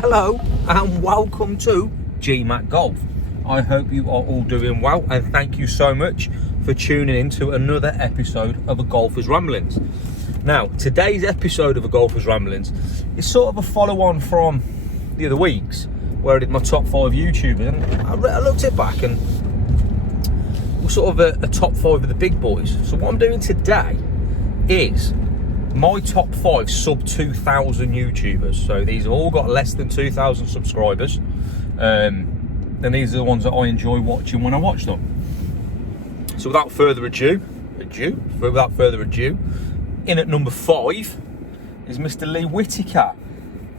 Hello and welcome to GMAC Golf. I hope you are all doing well and thank you so much for tuning in to another episode of A Golfer's Ramblings. Now, today's episode of A Golfer's Ramblings is sort of a follow-on from the other weeks where I did my top 5 YouTubers, and I looked it back and we're sort of a top 5 of the big boys. So what I'm doing today is my top 5 sub 2,000 YouTubers. So these have all got less than 2,000 subscribers, and these are the ones that I enjoy watching when I watch them. So without further ado, in at number 5 is Mr. Lee Whittaker.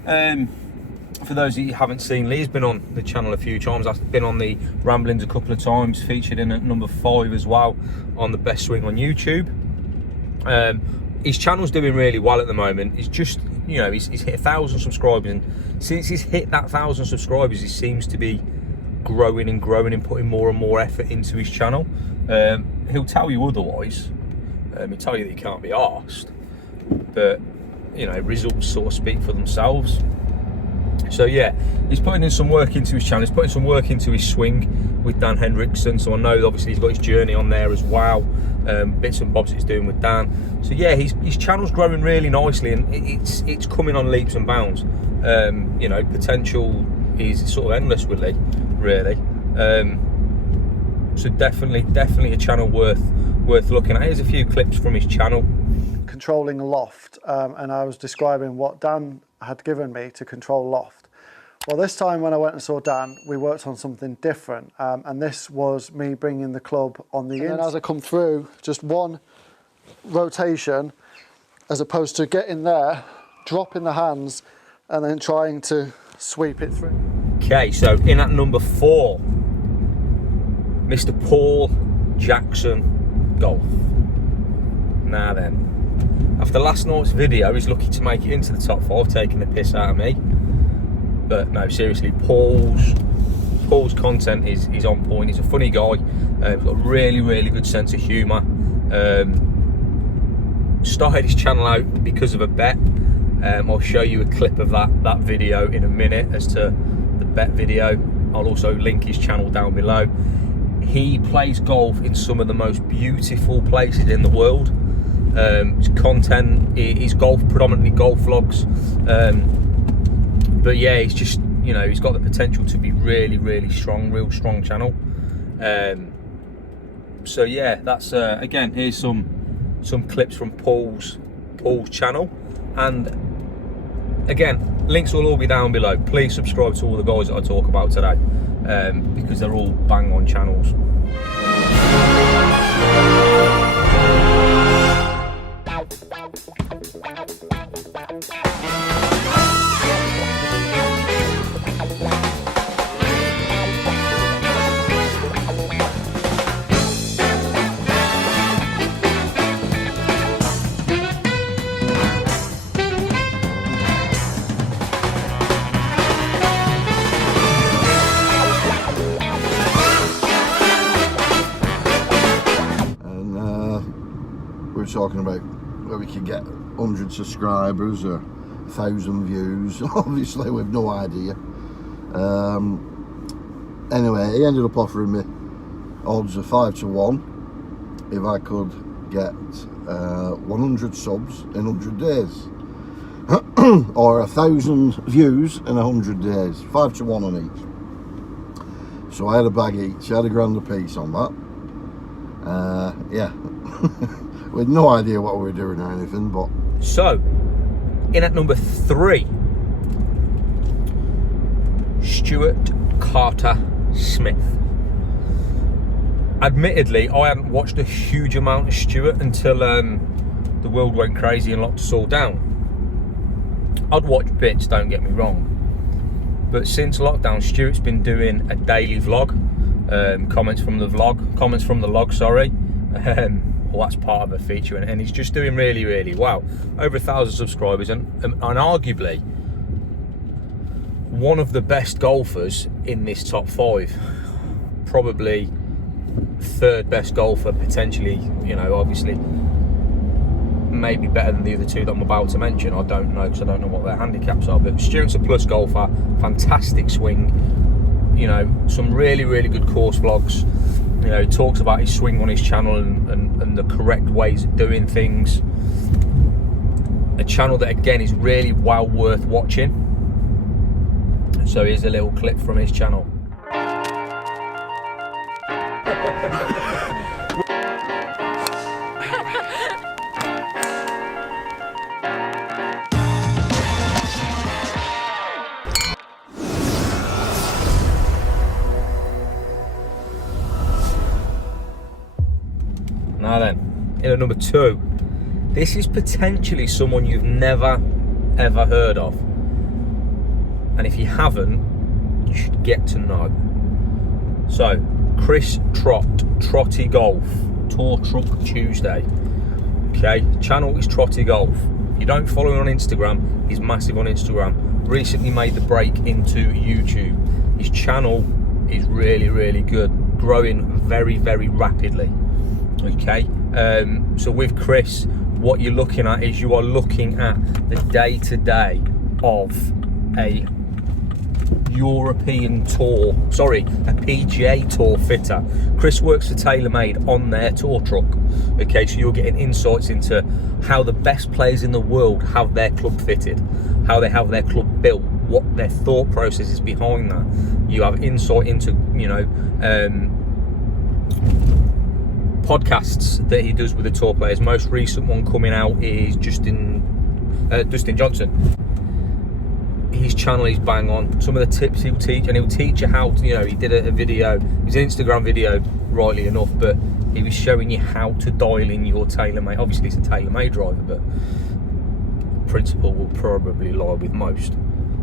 For those of you who haven't seen, Lee's been on the channel a few times. I've been on the Ramblings a couple of times, featured in at number 5 as well on the best swing on YouTube. His channel's doing really well at the moment. He's just, you know, he's hit 1,000 subscribers, and since he's hit that 1,000 subscribers, he seems to be growing and putting more and more effort into his channel. He'll tell you otherwise. He'll tell you that he can't be arsed, but you know, results sort of speak for themselves. So yeah, he's putting in some work into his channel. He's putting some work into his swing with Dan Hendrickson. So I know that obviously he's got his journey on there as well. Bits and bobs he's doing with Dan. So yeah, his channel's growing really nicely, and it's coming on leaps and bounds. You know, potential is sort of endless with Lee, really. So definitely a channel worth looking at. Here's a few clips from his channel. Controlling loft, and I was describing what Dan had given me to control loft. Well, this time when I went and saw Dan, we worked on something different, and this was me bringing the club on the in. And as I come through, just one rotation, as opposed to getting there, dropping the hands, and then trying to sweep it through. Okay, so in at number 4, Mr. Paul Jackson Golf. Now then, after last night's video, he's lucky to make it into the top 5, taking the piss out of me. But no, seriously, Paul's content is on point. He's a funny guy. He's got a really good sense of humour. Started his channel out because of a bet. I'll show you a clip of that video in a minute as to the bet video. I'll also link his channel down below. He plays golf in some of the most beautiful places in the world. His content is golf, predominantly golf vlogs. But yeah, he's just, you know, he's got the potential to be really strong, real strong channel. So yeah, that's again, here's some clips from Paul's channel, and again, links will all be down below. Please subscribe to all the guys that I talk about today, because they're all bang on channels. We were talking about where we could get 100 subscribers or 1,000 views. Obviously we've no idea. Anyway, he ended up offering me odds of 5 to 1 if I could get 100 subs in 100 days or 1,000 views in 100 days. 5 to 1 on each. So I had a bag each. I had £1 a piece on that. Yeah. With no idea what we were doing or anything, but... So, in at number 3, Stuart Carter Smith. Admittedly, I hadn't watched a huge amount of Stuart until the world went crazy and locked us all down. I'd watch bits, don't get me wrong, but since lockdown, Stuart's been doing a daily vlog, comments from the log, sorry. Well, that's part of a feature, and he's just doing really well. Over 1,000 subscribers, and arguably one of the best golfers in this top 5. Probably 3rd best golfer, potentially, you know, obviously maybe better than the other two that I'm about to mention. I don't know, because I don't know what their handicaps are. But Stuart's a plus golfer, fantastic swing. You know, some really, really good course vlogs. You know, he talks about his swing on his channel and the correct ways of doing things. A channel that, again, is really well worth watching. So here's a little clip from his channel. Now then, in at number 2, this is potentially someone you've never ever heard of, and if you haven't, you should get to know. So, Chris Trottie Golf, Tour Truck Tuesday. Okay, channel is Trottie Golf. If you don't follow him on Instagram, he's massive on Instagram. Recently made the break into YouTube. His channel is really, really good, growing very, very rapidly. Okay, so with Chris, what you're looking at is you are looking at the day-to-day of a European Tour, sorry, a PGA Tour fitter. Chris works for TaylorMade on their tour truck. Okay, so you're getting insights into how the best players in the world have their club fitted, how they have their club built, what their thought process is behind that. You have insight into, you know, podcasts that he does with the tour players. Most recent one coming out is Dustin Johnson. His channel is bang on. Some of the tips he'll teach, and he'll teach you how to, you know, he did a video, it was an Instagram video, rightly enough, but he was showing you how to dial in your TaylorMade. Obviously it's a TaylorMade driver, but the principle will probably lie with most.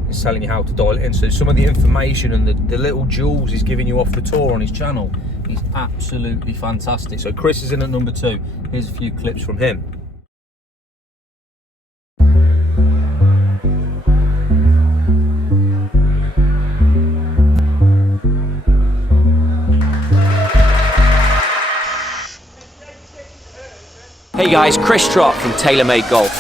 He's telling you how to dial it in. So some of the information and the little jewels he's giving you off the tour on his channel is absolutely fantastic. So Chris is in at number 2. Here's a few clips from him. Hey guys, Chris Trott from TaylorMade Golf.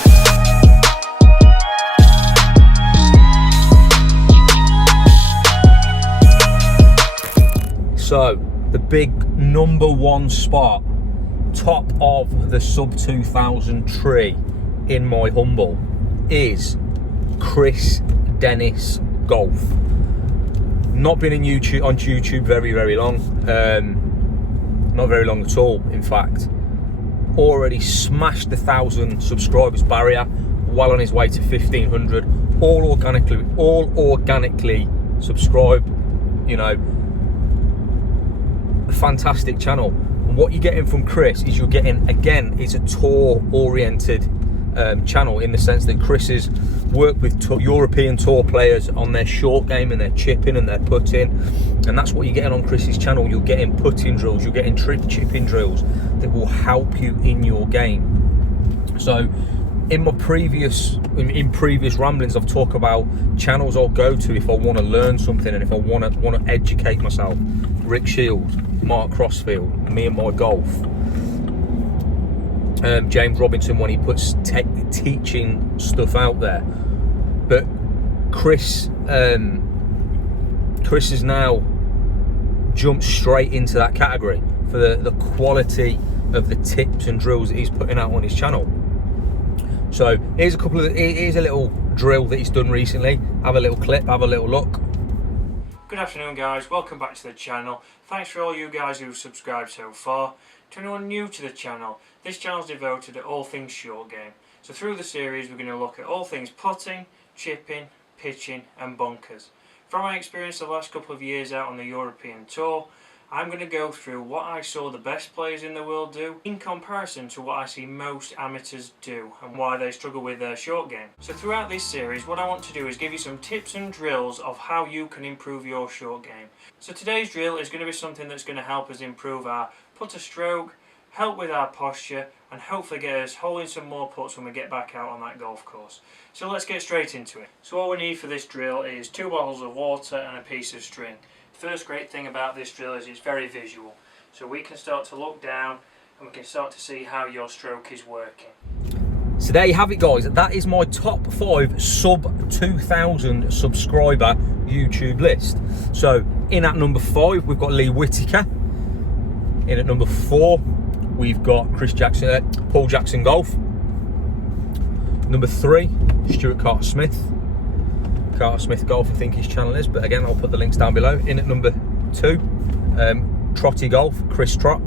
So, the big number 1 spot, top of the sub 2000 tree, in my humble, is Chris Denis Golf. Not been on YouTube very, very long. Not very long at all, in fact. Already smashed the 1,000 subscribers barrier, well on his way to 1,500. All organically subscribed. You know, a fantastic channel. And what you're getting from Chris is you're getting, again, it's a tour oriented channel, in the sense that Chris has worked with European tour players on their short game and their chipping and their putting, and that's what you're getting on Chris's channel. You're getting putting drills, you're getting chipping drills that will help you in your game. So in my previous ramblings, I've talked about channels I'll go to if I want to learn something and if I want to educate myself. Rick Shields, Mark Crossfield, Me and My Golf, James Robinson when he puts teaching stuff out there. But Chris has now jumped straight into that category for the quality of the tips and drills that he's putting out on his channel. So here's a little drill that he's done recently. Have a little clip, have a little look. Good afternoon guys, welcome back to the channel. Thanks for all you guys who've subscribed so far. To anyone new to the channel, this channel is devoted to all things short game. So through the series we're going to look at all things putting, chipping, pitching and bunkers. From my experience the last couple of years out on the European Tour, I'm going to go through what I saw the best players in the world do in comparison to what I see most amateurs do and why they struggle with their short game. So throughout this series what I want to do is give you some tips and drills of how you can improve your short game. So today's drill is going to be something that's going to help us improve our putter stroke, help with our posture and hopefully get us holding some more putts when we get back out on that golf course. So let's get straight into it. So all we need for this drill is 2 bottles of water and a piece of string. First great thing about this drill is it's very visual, so we can start to look down and we can start to see how your stroke is working. So there you have it, guys. That is my top 5 sub 2,000 subscriber YouTube list. So in at number 5, we've got Lee Whittaker. In at number 4, we've got Paul Jackson Golf. Number 3, Stuart Carter Smith Golf, I think his channel is, but again, I'll put the links down below. In at number 2, Trottie Golf, Chris Trott.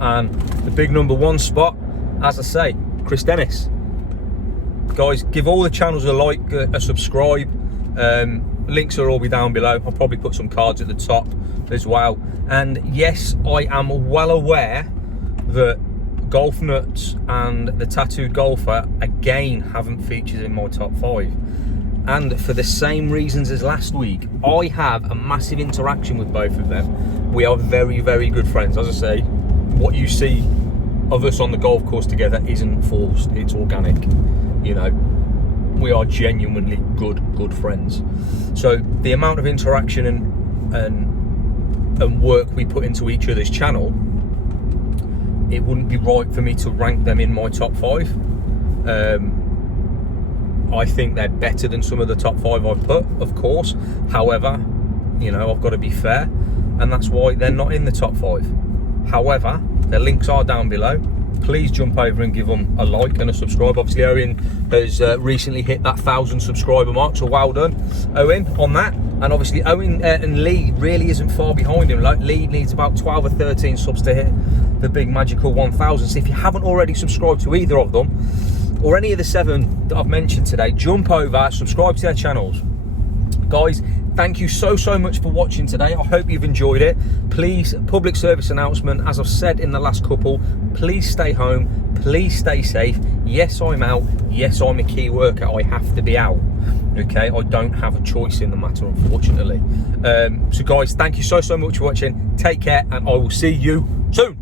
And the big number 1 spot, as I say, Chris Denis. Guys, give all the channels a like, a subscribe. Links will all be down below. I'll probably put some cards at the top as well. And yes, I am well aware that Golf Nuts and the Tattooed Golfer again haven't featured in my top 5. And for the same reasons as last week, I have a massive interaction with both of them. We are very, very good friends. As I say, what you see of us on the golf course together isn't forced, it's organic. You know, we are genuinely good friends. So the amount of interaction and work we put into each other's channel, it wouldn't be right for me to rank them in my top 5. I think they're better than some of the top 5 I've put, of course. However, you know, I've got to be fair, and that's why they're not in the top 5. However, their links are down below. Please jump over and give them a like and a subscribe. Obviously, Owen has recently hit that 1,000 subscriber mark, so well done, Owen, on that. And obviously, Owen and Lee really isn't far behind him. Like, Lee needs about 12 or 13 subs to hit the big magical 1,000. So if you haven't already subscribed to either of them, or any of the 7 that I've mentioned today, jump over, subscribe to their channels. Guys, thank you so much for watching today. I hope you've enjoyed it. Please, public service announcement, as I've said in the last couple, please stay home, please stay safe. Yes, I'm out. Yes, I'm a key worker. I have to be out. Okay, I don't have a choice in the matter, unfortunately. So guys, thank you so much for watching. Take care, and I will see you soon.